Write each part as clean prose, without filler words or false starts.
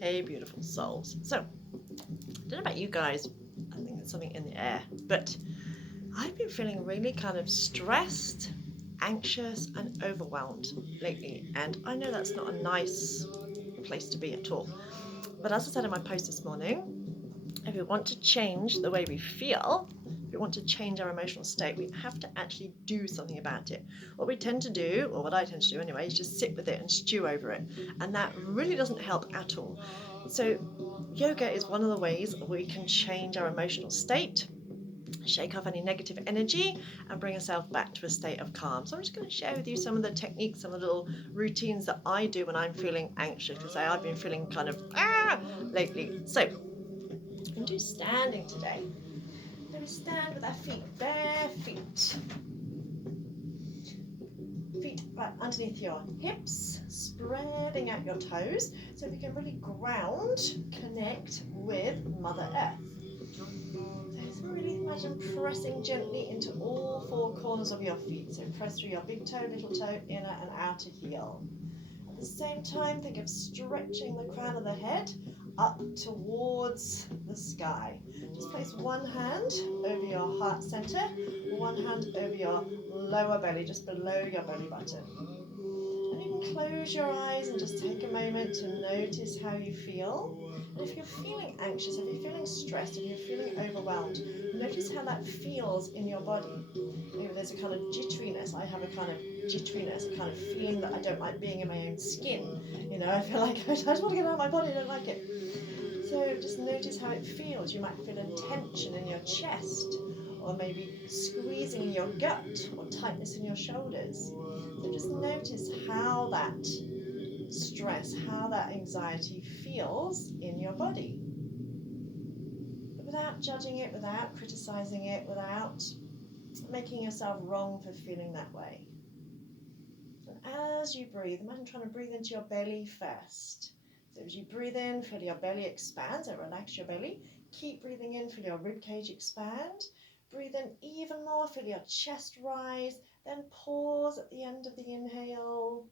Hey, beautiful souls. So, I don't know about you guys, I think there's something in the air, but I've been feeling really kind of stressed, anxious, and overwhelmed lately. And I know that's not a nice place to be at all. But as I said in my post this morning, if we want to change the way we feel, if we want to change our emotional state, we have to actually do something about it. What we tend to do, or what I tend to do anyway, is just sit with it and stew over it. And that really doesn't help at all. So, yoga is one of the ways we can change our emotional state, shake off any negative energy, and bring ourselves back to a state of calm. So I'm just going to share with you some of the techniques, some of the little routines that I do when I'm feeling anxious, because I've been feeling kind of lately. So I'm going to do standing today. Let me stand with our feet, bare feet. Feet right underneath your hips, spreading out your toes, so we can really connect with Mother Earth. So really imagine pressing gently into all four corners of your feet. So press through your big toe, little toe, inner and outer heel. At the same time, think of stretching the crown of the head up towards the sky. Just place one hand over your heart center, one hand over your lower belly, just below your belly button. And you can close your eyes and just take a moment to notice how you feel. And if you're feeling anxious, if you're feeling stressed, if you're feeling overwhelmed, notice how that feels in your body. Maybe there's a kind of jitteriness. I have a kind of jitteriness, a kind of feeling that I don't like being in my own skin. I feel like I just want to get out of my body, I don't like it. So just notice how it feels. You might feel a tension in your chest, or maybe squeezing in your gut, or tightness in your shoulders. So just notice how that stress, how that anxiety feels in your body. But without judging it, without criticizing it, without making yourself wrong for feeling that way. And as you breathe, imagine trying to breathe into your belly first. So as you breathe in, feel your belly expand, so relax your belly. Keep breathing in, feel your ribcage expand. Breathe in even more, feel your chest rise, then pause at the end of the inhale.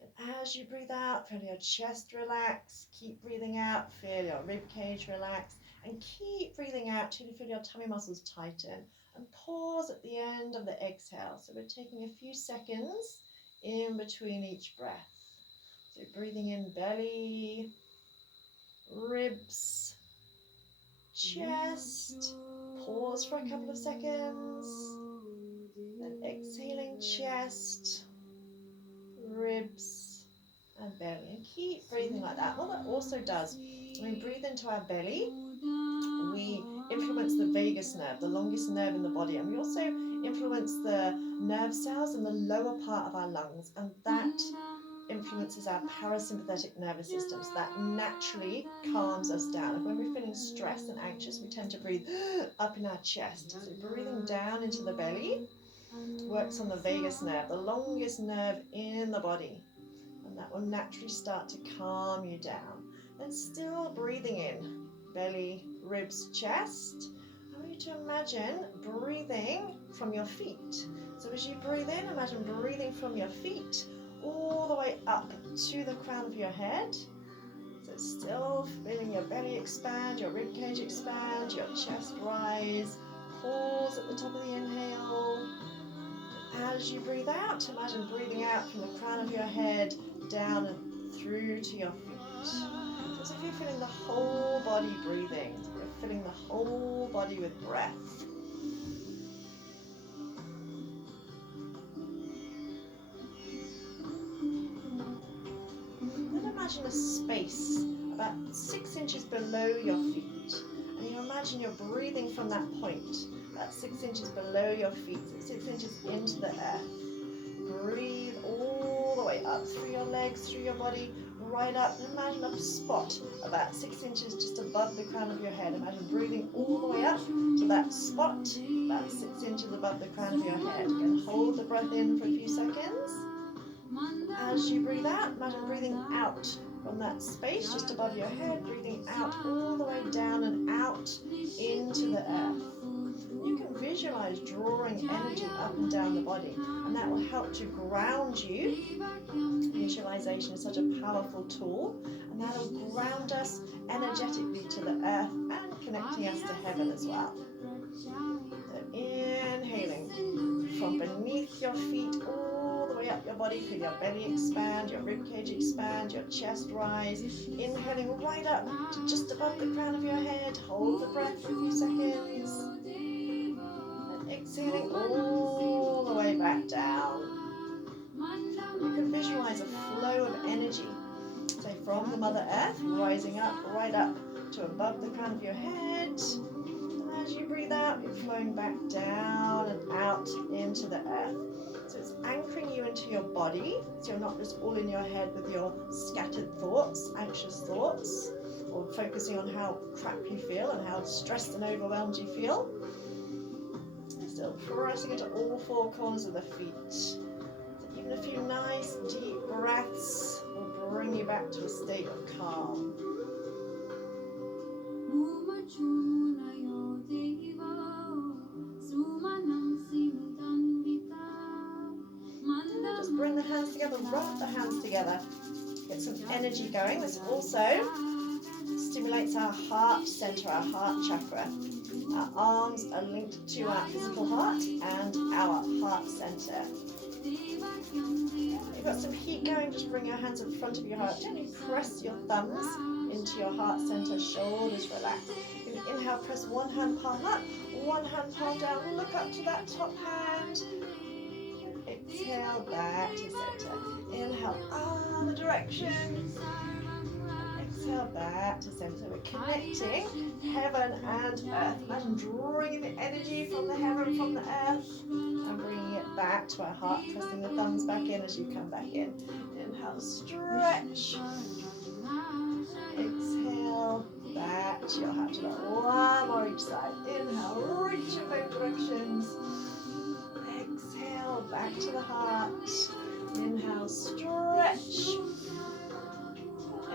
And as you breathe out, feel your chest relax. Keep breathing out, feel your ribcage relax. And keep breathing out till you feel your tummy muscles tighten. And pause at the end of the exhale. So we're taking a few seconds in between each breath. So breathing in belly, ribs, chest. Pause for a couple of seconds. Then exhaling chest, ribs, and belly. And keep breathing like that. What that also does, when we breathe into our belly, we influence the vagus nerve, the longest nerve in the body, and we also influence the nerve cells in the lower part of our lungs, and that influences our parasympathetic nervous system, so that naturally calms us down. And when we're feeling stressed and anxious, we tend to breathe up in our chest. So breathing down into the belly works on the vagus nerve, the longest nerve in the body, and that will naturally start to calm you down. And still breathing in, belly, ribs, chest. I want you to imagine breathing from your feet. So as you breathe in, imagine breathing from your feet all the way up to the crown of your head. So still feeling your belly expand, your ribcage expand, your chest rise. Pause at the top of the inhale. As you breathe out, imagine breathing out from the crown of your head down and through to your feet. So as if you're filling the whole body breathing. You're filling the whole body with breath. Then imagine a space about 6 inches below your feet. And you imagine you're breathing from that point, about 6 inches below your feet, 6 inches into the earth. Breathe all the way up through your legs, through your body, right up. And imagine a spot about 6 inches just above the crown of your head. Imagine breathing all the way up to that spot about 6 inches above the crown of your head. Again, hold the breath in for a few seconds. As you breathe out, imagine breathing out from that space just above your head, breathing out all the way down and out into the earth. You can visualize drawing energy up and down the body, and that will help to ground you. Visualization is such a powerful tool, and that will ground us energetically to the earth and connecting us to heaven as well. So inhaling from beneath your feet all the way up your body, feel your belly expand, your ribcage expand, your chest rise. Inhaling right up to just above the crown of your head. Hold the breath for a few seconds. And exhaling all the way back down. You can visualize a flow of energy. So from the Mother Earth, rising up, right up to above the crown of your head. And as you breathe out, you're flowing back down and out into the earth. So it's anchoring you into your body, so you're not just all in your head with your scattered thoughts, anxious thoughts, or focusing on how crap you feel and how stressed and overwhelmed you feel. Still pressing into all four corners of the feet. So even a few nice deep breaths will bring you back to a state of calm. Just bring the hands together, rub the hands together. Get some energy going. This also stimulates our heart center, our heart chakra. Our arms are linked to our physical heart and our heart center. You've got some heat going, just bring your hands in front of your heart. Gently press your thumbs into your heart center, shoulders relaxed. You can inhale, press one hand palm up, one hand palm down, look up to that top hand. Exhale back to center. Inhale, other direction. Exhale back to center. So we're connecting heaven and earth. Imagine drawing the energy from the heaven, from the earth, and bringing it back to our heart, pressing the thumbs back in as you come back in. Inhale, stretch. Exhale, back to your heart. One more each side. Inhale, reach in both directions. Exhale, back to the heart. Inhale, stretch.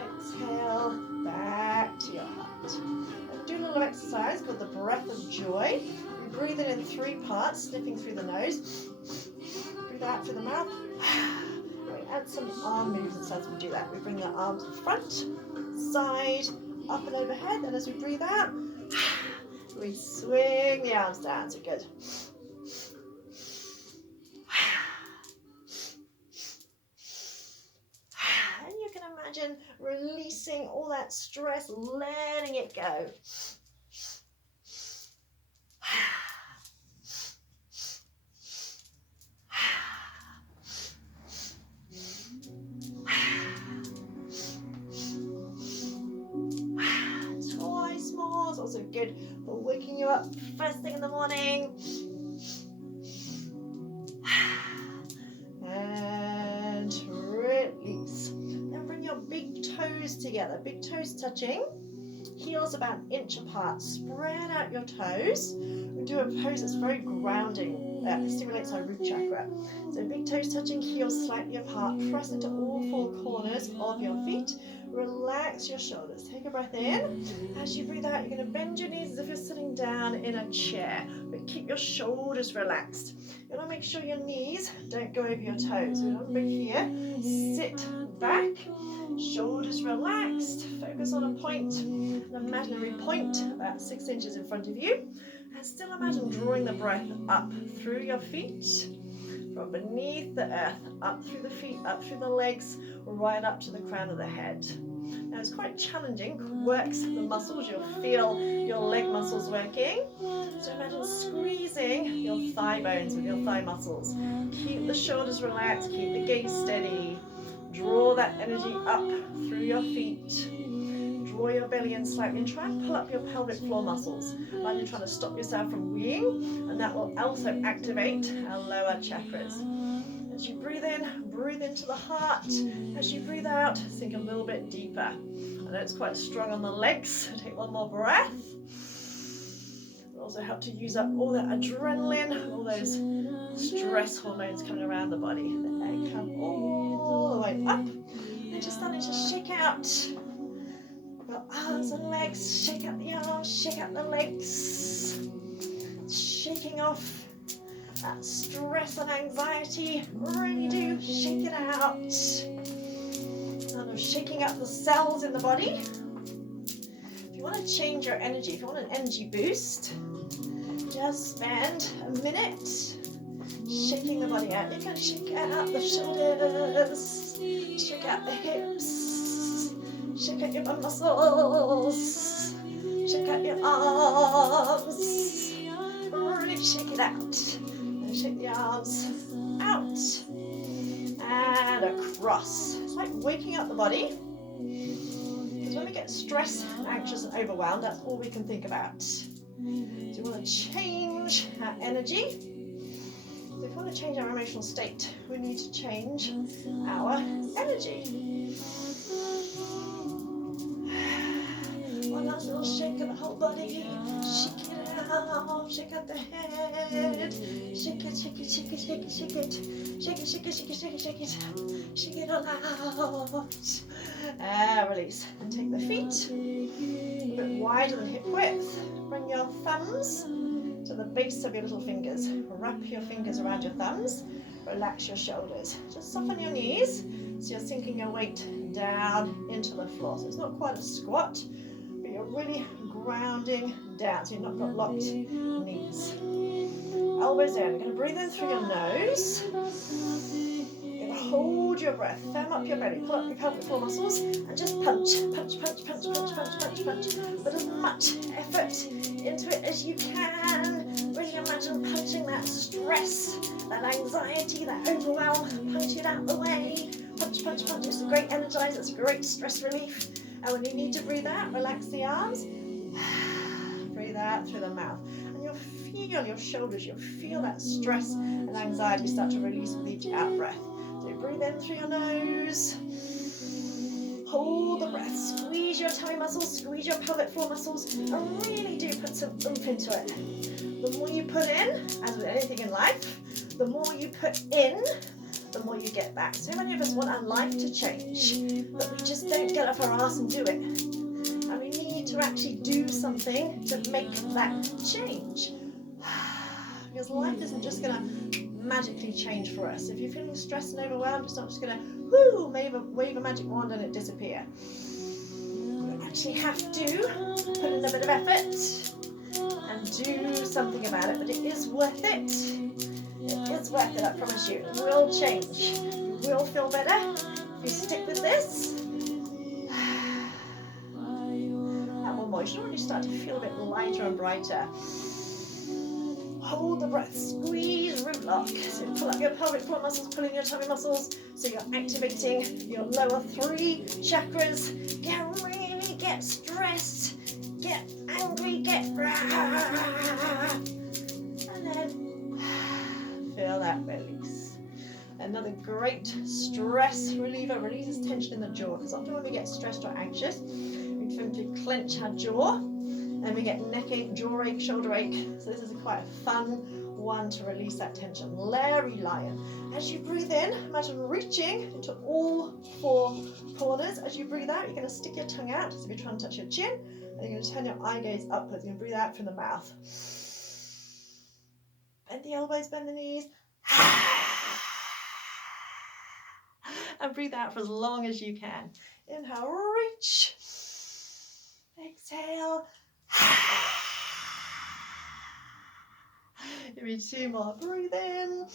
Exhale, back to your heart. And do a little exercise called the breath of joy. We breathe in 3 parts, sniffing through the nose. Breathe out through the mouth. We add some arm movements as we do that. We bring the arms front, side, up and overhead. And as we breathe out, we swing the arms down. So good. Imagine releasing all that stress, letting it go. Twice more is also good for waking you up first thing in the morning. And release. Big toes together, big toes touching, heels about an inch apart. Spread out your toes. We do a pose that's very grounding, stimulates our root chakra. So big toes touching, heels slightly apart. Press into all 4 corners of your feet. Relax your shoulders. Take a breath in. As you breathe out, you're going to bend your knees as if you're sitting down in a chair, but keep your shoulders relaxed. You want to make sure your knees don't go over your toes. So we want to bring here, sit back, shoulders relaxed, focus on a point, an imaginary point about 6 inches in front of you, and still imagine drawing the breath up through your feet, from beneath the earth, up through the feet, up through the legs, right up to the crown of the head. Now it's quite challenging, works the muscles, you'll feel your leg muscles working. So imagine squeezing your thigh bones with your thigh muscles. Keep the shoulders relaxed, keep the gaze steady. Draw that energy up through your feet. Draw your belly in slightly and try and pull up your pelvic floor muscles. Imagine trying to stop yourself from weeing, and that will also activate our lower chakras. As you breathe in, breathe into the heart. As you breathe out, sink a little bit deeper. I know it's quite strong on the legs, so take one more breath. It'll also help to use up all that adrenaline, all those stress hormones coming around the body. And come all the way up. And just starting to shake out your arms and legs. Shake out the arms, shake out the legs. shaking off that stress and anxiety. Really do shake it out. Kind of shaking up the cells in the body. If you want to change your energy, if you want an energy boost, just spend a minute shaking the body out. You can shake out the shoulders, shake out the hips, shake out your bum muscles, shake out your arms. Really shake it out. And shake the arms out and across. It's like waking up the body. Because when we get stressed, anxious and overwhelmed, that's all we can think about. So we want to change our energy. So if we want to change our emotional state, we need to change our energy. One last little shake of the whole body. Shake it out, shake out the head. Shake it, shake it, shake it, shake it, shake it. Shake it, shake it, shake it, shake it, shake it. Shake it all out. Release. And take the feet a bit wider than hip width. Bring your thumbs to the base of your little fingers. Wrap your fingers around your thumbs. Relax your shoulders. Just soften your knees so you're sinking your weight down into the floor. So it's not quite a squat, but you're really grounding down. So you've not got locked knees. Elbows in. You're going to breathe in through your nose. You're going to hold your breath. Firm up your belly. Pull up your pelvic floor muscles and just punch. Punch, punch, punch, punch, punch, punch, punch. Put as much effort into it as you can. Really imagine punching that stress, that anxiety, that overwhelm. Punch it out the way. Punch, punch, punch. It's a great energizer. It's a great stress relief. And when you need to breathe out, relax the arms. Breathe out through the mouth. And you'll feel your shoulders. You'll feel that stress and anxiety start to release with each out breath. So breathe in through your nose. Hold the breath. Squeeze your tummy muscles. Squeeze your pelvic floor muscles. And really do put some oomph into it. The more you put in, as with anything in life, the more you put in, the more you get back. So many of us want our life to change, but we just don't get off our ass and do it. And we need to actually do something to make that change. Because life isn't just going to magically change for us. If you're feeling stressed and overwhelmed, it's not just going to wave a magic wand and it disappear. You actually have to put in a bit of effort and do something about it, but it is worth it. It is worth it, I promise you. It will change. You will feel better if you stick with this. And one more. You should already start to feel a bit lighter and brighter. Hold the breath. Squeeze root lock. So pull up your pelvic floor muscles, pull in your tummy muscles. So you're activating your lower 3 chakras. Get stressed. Get angry. Get and then feel that release. Another great stress reliever releases tension in the jaw. Because often when we get stressed or anxious, we tend to clench our jaw and we get neck ache, jaw ache, shoulder ache. So this is quite a fun one to release that tension. Larry Lion. As you breathe in, imagine reaching into all 4 corners. As you breathe out, you're going to stick your tongue out as if you're trying to touch your chin. And you're going to turn your eye gaze upwards. You're going to breathe out from the mouth. Bend the elbows, bend the knees. And breathe out for as long as you can. Inhale, reach. Exhale. Give me 2 more. Breathe in.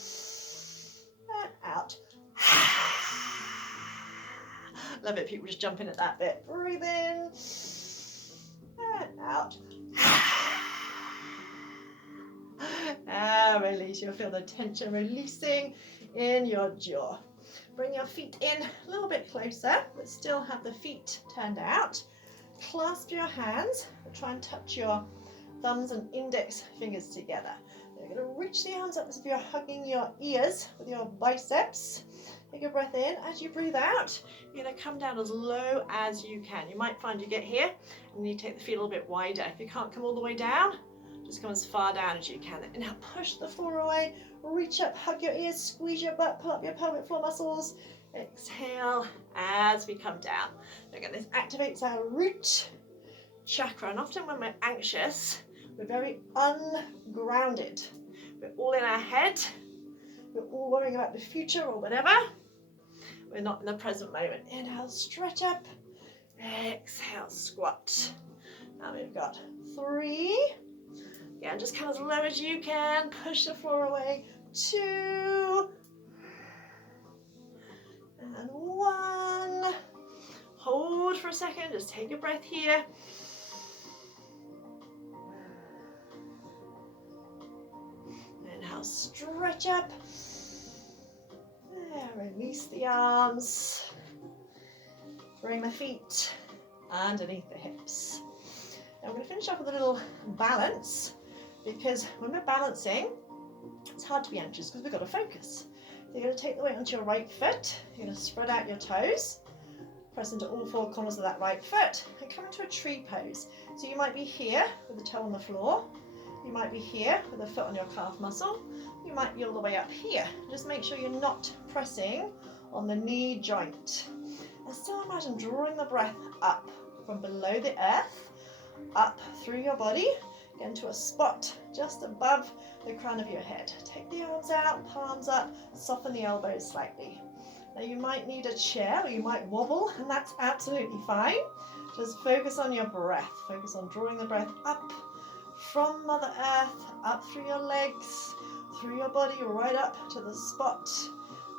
And out. Love it, people just jump in at that bit. Breathe in. And out. And release. You'll feel the tension releasing in your jaw. Bring your feet in a little bit closer, but still have the feet turned out. Clasp your hands. Try and touch your thumbs and index fingers together. You're going to reach the arms up as if you're hugging your ears with your biceps. Take a breath in. As you breathe out, you're going to come down as low as you can. You might find you get here and you take the feet a little bit wider. If you can't come all the way down, just come as far down as you can. And now push the floor away. Reach up, hug your ears, squeeze your butt, pull up your pelvic floor muscles. Exhale as we come down. Again, this activates our root chakra. And often when we're anxious, We're very ungrounded. We're all in our head. We're all worrying about the future or whatever. We're not in the present moment. Inhale, stretch up. Exhale, squat. And we've got 3. Again, just come as low as you can. Push the floor away. 2. And 1. Hold for a second. Just take a breath here. Inhale, stretch up. Release the arms. Bring the feet underneath the hips. Now we're going to finish off with a little balance, because when we're balancing, it's hard to be anxious because we've got to focus. So you're going to take the weight onto your right foot. You're going to spread out your toes, press into all 4 corners of that right foot, and come into a tree pose. So you might be here with the toe on the floor. You might be here with the foot on your calf muscle. You might be all the way up here. Just make sure you're not pressing on the knee joint. And still imagine drawing the breath up from below the earth, up through your body, get into a spot just above the crown of your head. Take the arms out, palms up, soften the elbows slightly. Now you might need a chair or you might wobble, and that's absolutely fine. Just focus on your breath. Focus on drawing the breath up from Mother Earth, up through your legs, through your body, right up to the spot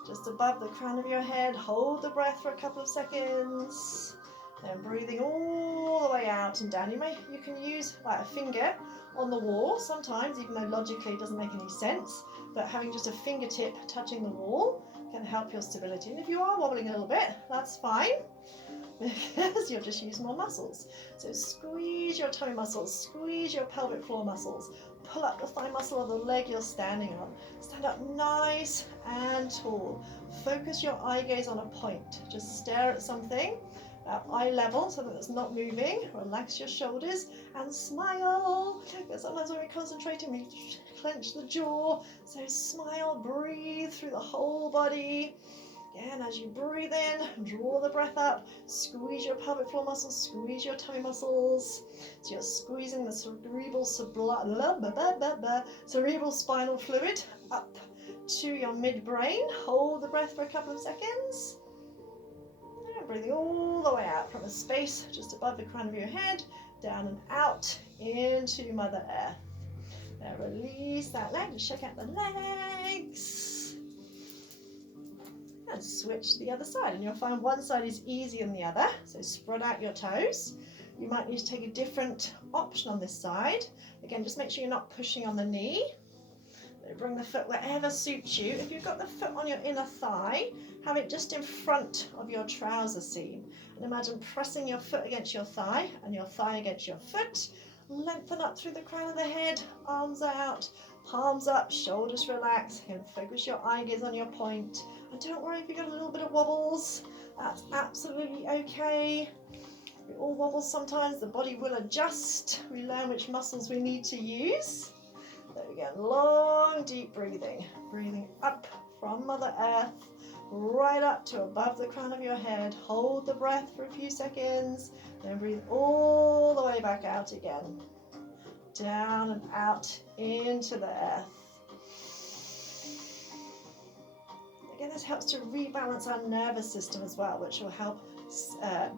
just above the crown of your head. Hold the breath for a couple of seconds. Then breathing all the way out and down. You can use like a finger on the wall sometimes, even though logically it doesn't make any sense, but having just a fingertip touching the wall can help your stability. And if you are wobbling a little bit, that's fine, because you'll just use more muscles. So squeeze your tummy muscles, squeeze your pelvic floor muscles, pull up the thigh muscle of the leg you're standing on. Stand up nice and tall. Focus your eye gaze on a point. Just stare at something at eye level, something that's not moving. Relax your shoulders and smile. Because sometimes when we're concentrating, we clench the jaw. So smile, breathe through the whole body. Again, as you breathe in, draw the breath up, squeeze your pelvic floor muscles, squeeze your tummy muscles. So you're squeezing the cerebral spinal fluid up to your midbrain. Hold the breath for a couple of seconds. And breathing all the way out from a space just above the crown of your head, down and out into Mother Earth. Now release that leg, just shake out the legs. And switch to the other side, and you'll find one side is easier than the other. So spread out your toes. You might need to take a different option on this side. Again, just make sure you're not pushing on the knee. Bring the foot wherever suits you. If you've got the foot on your inner thigh, have it just in front of your trouser seam. And imagine pressing your foot against your thigh and your thigh against your foot. Lengthen up through the crown of the head, arms out, palms up, shoulders relax, and focus your eye gaze on your point. And don't worry if you've got a little bit of wobbles, that's absolutely okay. We all wobble sometimes, the body will adjust. We learn which muscles we need to use. There we go, long deep breathing. Breathing up from Mother Earth, right up to above the crown of your head. Hold the breath for a few seconds, then breathe all the way back out again. Down and out into the earth. Again, this helps to rebalance our nervous system as well, which will help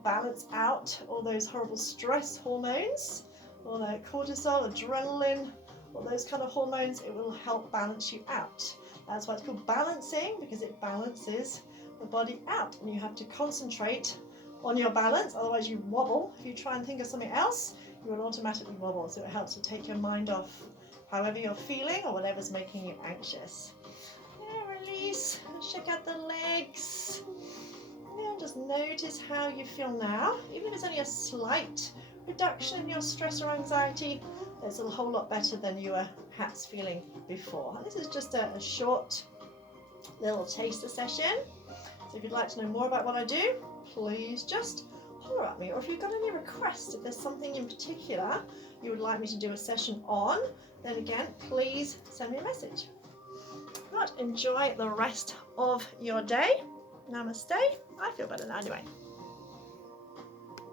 balance out all those horrible stress hormones, all the cortisol, adrenaline, all those kind of hormones. It will help balance you out. That's why it's called balancing, because it balances the body out, and you have to concentrate on your balance, otherwise you wobble. If you try and think of something else, you will automatically wobble. So it helps to take your mind off however you're feeling or whatever's making you anxious. Release, shake out the legs. And just notice how you feel now. Even if it's only a slight reduction in your stress or anxiety, it's a whole lot better than you were perhaps feeling before. And this is just a short little taster session. So if you'd like to know more about what I do, please just holler at me. Or if you've got any requests, if there's something in particular you would like me to do a session on, then again, please send me a message. But enjoy the rest of your day. Namaste. I feel better now anyway.